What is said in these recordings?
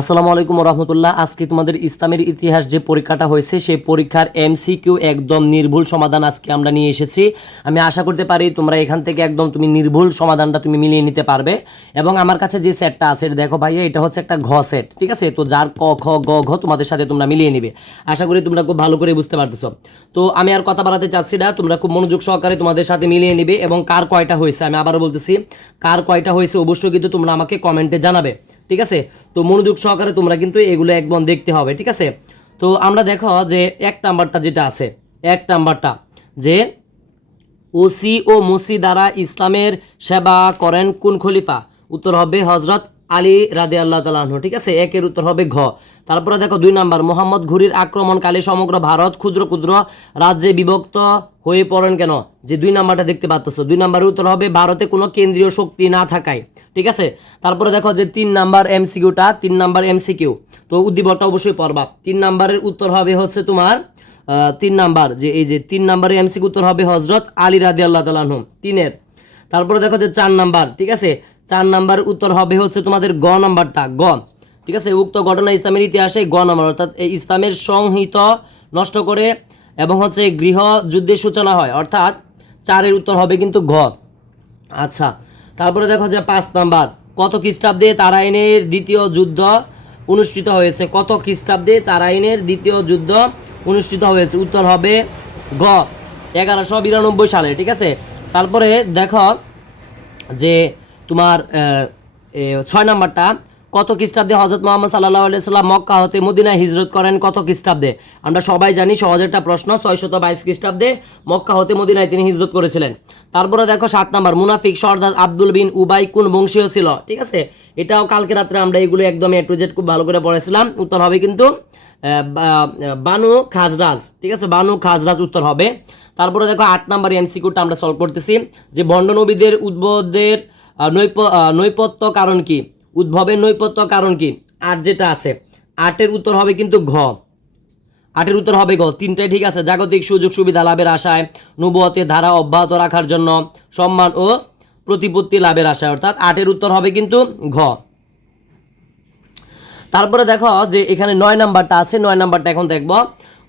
আসসালামু আলাইকুম রহমতুল্লাহ। আজকে তোমাদের ইসলামের ইতিহাস যে পরীক্ষাটা হয়েছে সেই পরীক্ষার এমসিকিউ একদম নির্ভুল সমাধান আজকে আমরা নিয়ে এসেছি। আমি আশা করতে পারি তোমরা এখান থেকে একদম তুমি নির্ভুল সমাধানটা তুমি মিলিয়ে নিতে পারবে। এবং আমার কাছে যে সেটটা আছে দেখো ভাইয়া, এটা হচ্ছে একটা ঘ সেট, ঠিক আছে? তো যার ক খ গ ঘ তোমাদের সাথে তোমরা মিলিয়ে নিবে। আশা করি তোমরা খুব ভালো করে বুঝতে পারতেছো। তো আমি আর কথা বাড়াতে চাচ্ছি না, তোমরা খুব মনোযোগ সহকারে তোমাদের সাথে মিলিয়ে নিবে। এবং কার কয়টা হয়েছে আমি আবারও বলতেছি, কার কয়টা হয়েছে অবশ্যই কিন্তু তোমরা আমাকে কমেন্টে জানাবে, ঠিক আছে? তো মনোযোগ সহকারে তোমরা কিন্তু এগুলো একদম দেখতে হবে, ঠিক আছে? তো আমরা দেখো যে এক নাম্বারটা যেটা আছে, এক নাম্বারটা যে ওসি ও মুসি দ্বারা ইসলামের সেবা করেন কোন খলিফা? উত্তর হবে হজরত আলী রাদিয়াল্লাহু তাআলা আনহু, ঠিক আছে? একের উত্তর হবে ঘ। তারপরে দেখো দুই নাম্বার, মোহাম্মদ ঘুরির আক্রমণকালে সমগ্র ভারত ক্ষুদ্র ক্ষুদ্র রাজ্যে বিভক্ত হয়ে পড়েন কেন? যে দুই নাম্বারটা দেখতে পাচ্ছ, দুই নাম্বারের উত্তর হবে ভারতে কোনো কেন্দ্রীয় শক্তি না থাকায়, ঠিক আছে? তারপরে দেখো যে তিন নাম্বার এমসিকিউটা, তিন নাম্বার এমসিকিউ, তো উদ্দীপকটা অবশ্যই পড়বা। তিন নাম্বারের উত্তর হবে হচ্ছে তোমার তিন নাম্বার, যে এই যে তিন নাম্বারের এমসিকিউ উত্তর হবে হজরত আলী রাদিয়াল্লাহু তাআলা আনহু, তিনের। তারপরে দেখো যে চার নাম্বার, ঠিক আছে? চার নাম্বার উত্তর হবে হচ্ছে তোমাদের গ নাম্বারটা, গ, ঠিক আছে? উক্ত ঘটনা ইসলামের ইতিহাসে গ নাম্বার, অর্থাৎ এই ইসলামের সংহিত নষ্ট করে এবং হচ্ছে গৃহ যুদ্ধের সূচনা হয়, অর্থাৎ চারের উত্তর হবে কিন্তু ঘ। আচ্ছা, তারপরে দেখো যে পাঁচ নাম্বার, কত খ্রিস্টাব্দে তারাইনের দ্বিতীয় যুদ্ধ অনুষ্ঠিত হয়েছে? কত খ্রিস্টাব্দে তারাইনের দ্বিতীয় যুদ্ধ অনুষ্ঠিত হয়েছে? উত্তর হবে গ, 1192 সালে, ঠিক আছে? তারপরে দেখো যে তোমার ছয় নাম্বারটা, কত খ্রিস্টাব্দে হজরত মোহাম্মদ সাল্লাল্লাহু আলাইহি সাল্লাম মক্কা হতে মদিনায় হিজরত করেন? কত খ্রিস্টাব্দে? আমরা সবাই জানি, সহজ একটা প্রশ্ন, 622 খ্রিস্টাব্দে মক্কা হতে মদিনায় তিনি হিজরত করেছিলেন। তারপরে দেখো সাত নাম্বার, মুনাফিক সর্দার আব্দুল বিন উবাই কোন বংশীয় ছিল? ঠিক আছে, এটাও কালকে রাত্রে আমরা এগুলো একদম এ টু জেড খুব ভালো করে পড়েছিলাম। উত্তর হবে কিন্তু বানু খাজরাজ, ঠিক আছে? বানু খাজরাজ উত্তর হবে। তারপরে দেখো আট নাম্বার এমসিকিউটা আমরা সলভ করতেছি, যে ভণ্ড নবীদের উদ্ভবের নৈপথ্য কারণ কি? উদ্ভবের নৈপথ্য কারণ কি? আট যেটা আছে, আটের উত্তর হবে কিন্তু ঘ, আটের উত্তর হবে ঘ, তিনটাই ঠিক আছে। জাগতিক সুযোগ সুবিধা লাভের আশায়, নবুয়তের ধারা অব্যাহত রাখার জন্য, সম্মান ও প্রতিপত্তি লাভের আশায়, অর্থাৎ আটের উত্তর হবে কিন্তু ঘ। তারপরে দেখো যে এখানে নয় নাম্বারটা আছে, নয় নাম্বারটা এখন দেখব,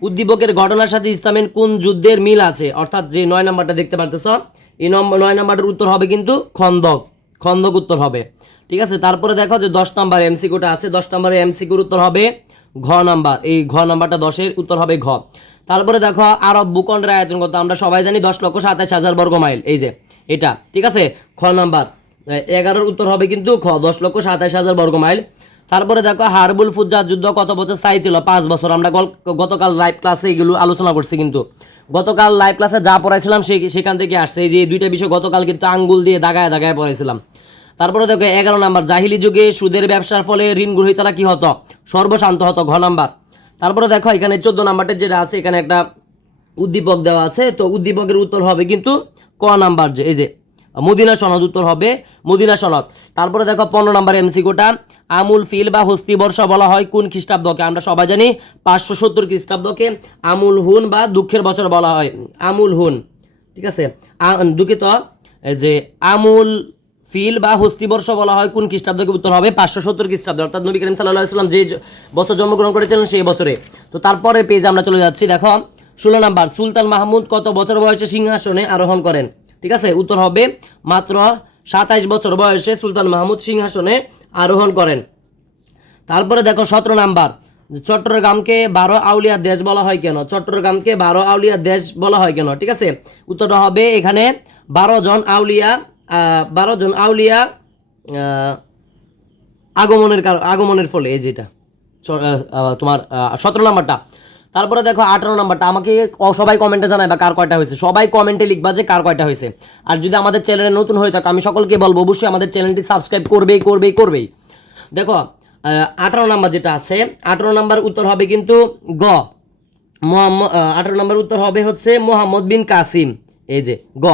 উদ্দীপকের ঘটনার সাথে ইসলামের কোন যুদ্ধের মিল আছে? অর্থাৎ যে নয় নাম্বারটা দেখতে পারতেছ, এই নয় নাম্বারটার উত্তর হবে কিন্তু খন্দক, খন্দক উত্তর হবে, ঠিক আছে? তারপরে দেখো যে 10 নাম্বার এমসিকিউটা আছে, 10 নাম্বারের এমসিকিউর উত্তর হবে ঘ নাম্বার, এই ঘ নাম্বারটা 10-এর উত্তর হবে ঘ। তারপরে দেখো আরব ভূখণ্ডের আয়তন কত? আমরা সবাই জানি 10,27,000 বর্গ মাইল, এই যে এটা, ঠিক আছে? খ নাম্বার, 11-এর উত্তর হবে কিন্তু খ, 10,27,000 বর্গ মাইল। তারপরে দেখো হারবুল ফুজ্জার যুদ্ধ কত বছর স্থায়ী ছিল? 5 বছর। আমরা গতকাল লাইভ ক্লাসে এগুলো আলোচনা করছি, কিন্তু গতকাল লাইভ ক্লাসে যা পড়াইছিলাম সেখান থেকে আসছে, এই যে দুইটা বিষয় গতকাল কিন্তু আঙ্গুল দিয়ে দাগায় দাগায় পড়াইছিলাম। তারপরে দেখো 11 নাম্বার, জাহিলি যুগে সুদের ব্যবসার ফলে ঋণ গ্রহীতারা কি হতো? সর্বশান্ত হতো, ঘ নাম্বার। তারপরে দেখো এখানে 14 নাম্বারটা যেটা আছে, এখানে একটা উদ্দীপক দেওয়া আছে, তো উদ্দীপকের উত্তর হবে কিন্তু ক নাম্বার, যে এই যে মদিনা সনদ, উত্তর হবে মদিনা সনদ। তারপরে দেখো 15 নাম্বার এমসিকিউটা, আমুল ফিল বা হস্তি বর্ষ বলা হয় কোন খ্রিস্টাব্দকে? আমরা সবাই জানি 570 খ্রিস্টাব্দকে আমুল হুন বা দুঃখের বছর বলা হয়, আমুল হুন, ঠিক আছে? দুঃখিত, যে আমুল ফিল বা হস্তিবর্ষ বলা হয় কোন খ্রিস্টাব্দকে? উত্তর হবে 570 খ্রিস্টাব্দ, অর্থাৎ নবী করিম সাল্লাল্লাহু আলাইহি ওয়াসাল্লাম যে বছর জন্মগ্রহণ করেছিলেন সেই বছরে। তো তারপরে পেজে আমরা চলে যাচ্ছি, দেখো 16 নাম্বার, সুলতান মাহমুদ কত বছর বয়সে সিংহাসনে আরোহণ করেন? ঠিক আছে, উত্তর হবে মাত্র 27 বছর বয়সে সুলতান মাহমুদ সিংহাসনে আরোহণ করেন। তারপরে দেখো 17 নাম্বার, চট্টগ্রামকে 12 আউলিয়ার দেশ বলা হয় কেন? চট্টগ্রামকে 12 আউলিয়ার দেশ বলা হয় কেন? ঠিক আছে, উত্তরটা হবে এখানে 12 জন আউলিয়া আগমনের ফলে, এই যেটা তোমার 17 নাম্বারটা। তারপরে দেখো 18 নাম্বারটা, আমাকে সবাই কমেন্টে জানায় বা কার কয়টা হয়েছে, সবাই কমেন্টে লিখবা যে কার কয়টা হয়েছে। আর যদি আমাদের চ্যানেলে নতুন হয়ে থাকে, আমি সকলকে বলবো অবশ্যই আমাদের চ্যানেলটি সাবস্ক্রাইব করবেই। দেখো 18 নাম্বার যেটা আছে, 18 নাম্বার উত্তর হবে কিন্তু গ, 18 নাম্বার উত্তর হবে হচ্ছে মোহাম্মদ বিন কাসিম, এই যে গ।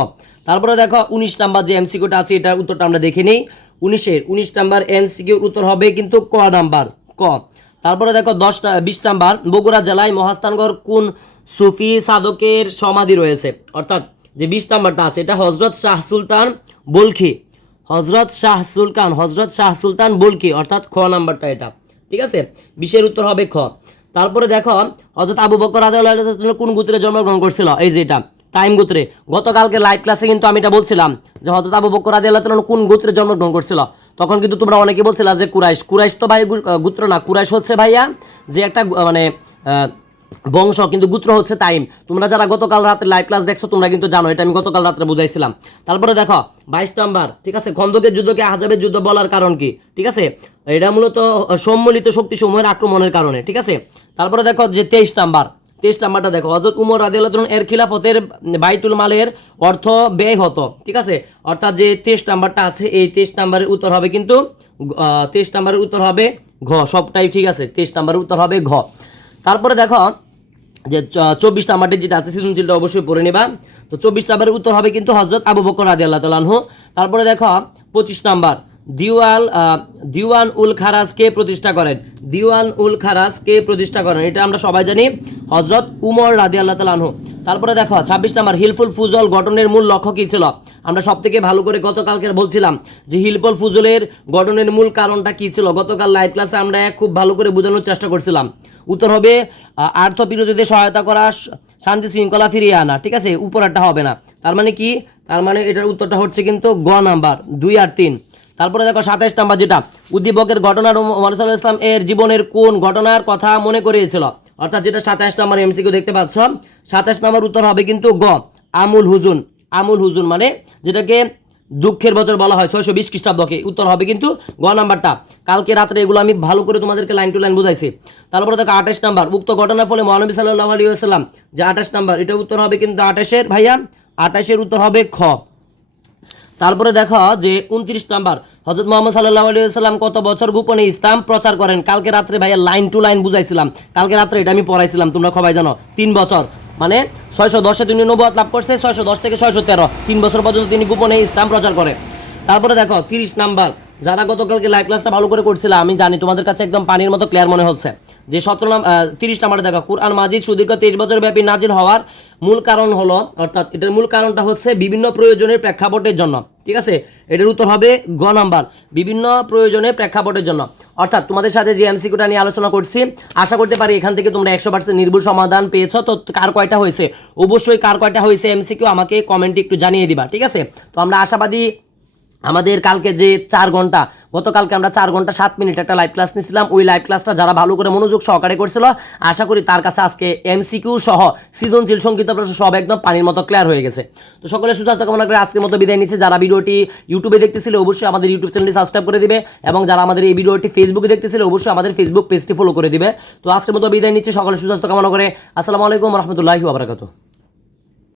তারপরে দেখো 19 নাম্বার যে এমসিকিউটা আছে, এটার উত্তরটা আমরা দেখে নিই। 19 নাম্বার এমসিকিউর উত্তর হবে কিন্তু ক নাম্বার, ক। তারপরে দেখো 20 নাম্বার, বগুড়া জেলায় মহাস্থানগড় কোন সুফি সাধকের সমাধি রয়েছে? অর্থাৎ যে 20 নাম্বারটা আছে, এটা হজরত শাহ সুলতান বলখি, হজরত শাহ সুলতান বলখি, অর্থাৎ খ নাম্বারটা এটা, ঠিক আছে, 20-এর উত্তর হবে খ। তারপরে দেখো হযরত আবু বকর রাদিয়াল্লাহু আনহু কোন গোত্রে জন্মগ্রহণ করছিল, এই যে এটা তাইম গোত্রে। গতকালকে লাইভ ক্লাসে কিন্তু আমি এটা বলছিলাম যে হযরত আবু বকর রাদিয়াল্লাহু আনহু কোন গোত্রে জন্মগ্রহণ করছিল। তখন কিন্তু তোমরা অনেকে বলছিলা যে কুরাইশ। কুরাইশ তো ভাই গোত্র না, কুরাইশ হচ্ছে ভাইয়া যে একটা মানে বংশ, কিন্তু গোত্র হচ্ছে তাইম। তোমরা যারা গতকাল রাতে লাইভ ক্লাস দেখছো তোমরা কিন্তু জানো, এটা আমি গতকাল রাত্রে বুঝাইছিলাম। তারপরে দেখো 22 নাম্বার, ঠিক আছে, খন্দকের যুদ্ধকে আহজাবের যুদ্ধ বলার কারণ কি, ঠিক আছে, এটা মূলত সম্মিলিত শক্তি সমূহের আক্রমণের কারণে, ঠিক আছে। তারপরে দেখো যে 23 নাম্বার, 23 নাম্বারটা দেখো, হযরত উমর রাদিয়াল্লাহু আনহু এর খিলাফতের বাইতুল মালের অর্থ ব্যয় হতো, ঠিক আছে। অর্থাৎ যে 23 নাম্বারটা আছে এই 23 নাম্বারের উত্তর হবে কিন্তু 23 নাম্বারের উত্তর হবে ঘ, সবটাই ঠিক আছে, 23 নাম্বারের উত্তর হবে ঘ। তারপরে দেখো যে 24 নাম্বারটি যেটা আছে সৃজনশীলটা অবশ্যই পড়ে নেবা। তো 24 নাম্বারের উত্তর হবে কিন্তু হযরত আবু বকর রাদিয়াল্লাহু তাআলা আনহু। তারপরে দেখো 25 নাম্বার, দিওয়ান উল খারাজ কে প্রতিষ্ঠা করেন, দিওয়ান উল খারাজ কে প্রতিষ্ঠা করেন, এটা আমরা সবাই জানি হযরত উমর রাদিয়াল্লাহু তাআলা আনহু। তারপরে দেখো 26 নাম্বার, হিলফুল ফুজল গঠনের মূল লক্ষ্য কী ছিল। আমরা সব থেকে ভালো করে গতকালকে বলছিলাম যে হিলফুল ফুজলের গঠনের মূল কারণটা কী ছিল, গতকাল লাইভ ক্লাসে আমরা খুব ভালো করে বোঝানোর চেষ্টা করছিলাম। উত্তর হবে আর্থ বিরোধীদের সহায়তা করা, শান্তি শৃঙ্খলা ফিরিয়ে আনা, ঠিক আছে, উপরেরটা হবে না। তার মানে কি, তার মানে এটার উত্তরটা হচ্ছে কিন্তু গ নাম্বার 2 আর 3। তারপরে দেখো 27 নাম্বার, যেটা উদ্দীপকের ঘটনার মুহাম্মদ সাল্লাল্লাহু আলাইহি ওয়াসাল্লাম এর জীবনের কোন ঘটনার কথা মনে করিয়েছিল, অর্থাৎ যেটা 27 নাম্বার এমসিকিউ দেখতে পাচ্ছ, 27 নাম্বার উত্তর হবে কিন্তু গ, আমুল হুজুন। আমুল হুজুন মানে যেটাকে দুঃখের বছর বলা হয় 620 খ্রিস্টাব্দকে, উত্তর হবে কিন্তু গ নাম্বারটা। কালকে রাত্রে এগুলো আমি ভালো করে তোমাদেরকে লাইন টু লাইন বুঝাইছি। তারপরে দেখো 28 নাম্বার, উক্ত ঘটনার ফলে মহানবী সাল্লাল্লাহু আলাইহি ওয়াসাল্লাম, যে 28 নাম্বার, এটা উত্তর হবে কিন্তু 28-এর ভাইয়া, 28-এর উত্তর হবে খ। তারপরে দেখো যে 29 নাম্বার, হযরত মুহাম্মদ সাল্লাল্লাহু আলাইহি ওয়াসাল্লাম কত বছর গোপনে ইসলাম প্রচার করেন। কালকে রাত্রে ভাইয়া লাইন টু লাইন বুঝাইছিলাম, কালকে রাত্রে এটা আমি পড়াইছিলাম, তোমরা সবাই জানো 3 বছর, মানে 610-এ তিনি নবুয়ত লাভ করছে, 610 থেকে 613, 3 বছর পর্যন্ত তিনি গোপনে ইসলাম প্রচার করে। তারপরে দেখো 30 নাম্বার, যারা গতকালকে লাইভ ক্লাসটা ভালো করে করছিলাম আমি জানি তোমাদের কাছে একদম পানির মতো ক্লিয়ার মনে হচ্ছে, যে 30 নাম্বারে দেখো, কুরআন মাজিদ সুদীর্ঘ 23 বছর ব্যাপী নাজিল হওয়ার মূল কারণ হলো, অর্থাৎ এটার মূল কারণটা হচ্ছে বিভিন্ন প্রয়োজনের প্রেক্ষাপটের জন্য, ঠিক আছে, এটার উত্তর হবে গ নাম্বার, বিভিন্ন প্রয়োজনের প্রেক্ষাপটের জন্য। অর্থাৎ তোমাদের সাথে যে এমসিকিউটা নিয়ে আলোচনা করছি, আশা করতে পারি এখান থেকে তোমরা 100% নির্ভুল সমাধান পেয়েছো। তো কার কয়টা হয়েছে, অবশ্যই কার কয়টা হয়েছে এমসিকিউ আমাকে কমেন্টে একটু জানিয়ে দিবা, ঠিক আছে। তো আমরা আশাবাদী আমাদের কালকে যে 4 ঘন্টা, গতকালকে আমরা 4 ঘন্টা 7 মিনিট একটা লাইভ ক্লাস নিয়েছিলাম, ওই লাইভ ক্লাসটা যারা ভালো করে মনোযোগ সহকারে করছিল, আশা করি তার কাছে আজকে এমসিকিউ সহ সৃজনশীল সংক্ষিপ্ত প্রশ্ন সব একদম পানির মতো ক্লিয়ার হয়ে গেছে। তো সকলে সুস্বাস্থ্য কামনা করে আজকের মতো বিদায় নিচ্ছে। যারা ভিডিওটি ইউটিউবে দেখতেছিল অবশ্যই আমাদের ইউটিউব চ্যানেলটি সাবস্ক্রাইব করে দিবে, এবং যারা আমাদের এই ভিডিওটি ফেসবুকে দেখতেছিল অবশ্যই আমাদের ফেসবুক পেজটি ফলো করে দিবে। তো আজকের মতো বিদায় নিচ্ছে, সকলে সুস্বাস্থ্য কামনা করে। আসসালামু আলাইকুম ওয়া রাহমাতুল্লাহি ওয়া বারাকাতুহু।